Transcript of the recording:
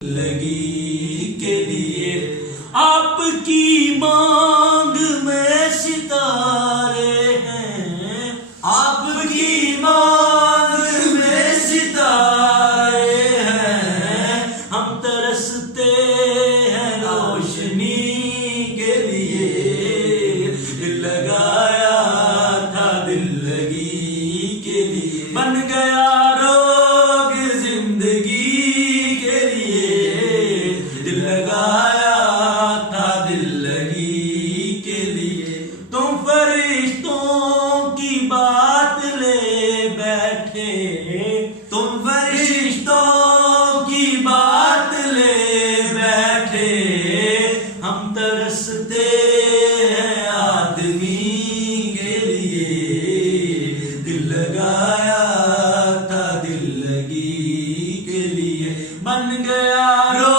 लगी के लिए आपकी मांग में सितारे हैं, आपकी मांग में सितारे हैं। हम तरसते हैं रोशनी के लिए, दिल लगाया था दिल लगी के लिए, बन गया रोग जिंदगी के लिए, दिल लगाया था दिल लगी के लिए। तुम फरिश्तों की बात ले बैठे, तुम फरिश्तों की बात ले बैठे। हम तरसते हैं आदमी के लिए, दिल लगाया था दिल लगी के लिए, बन गया रो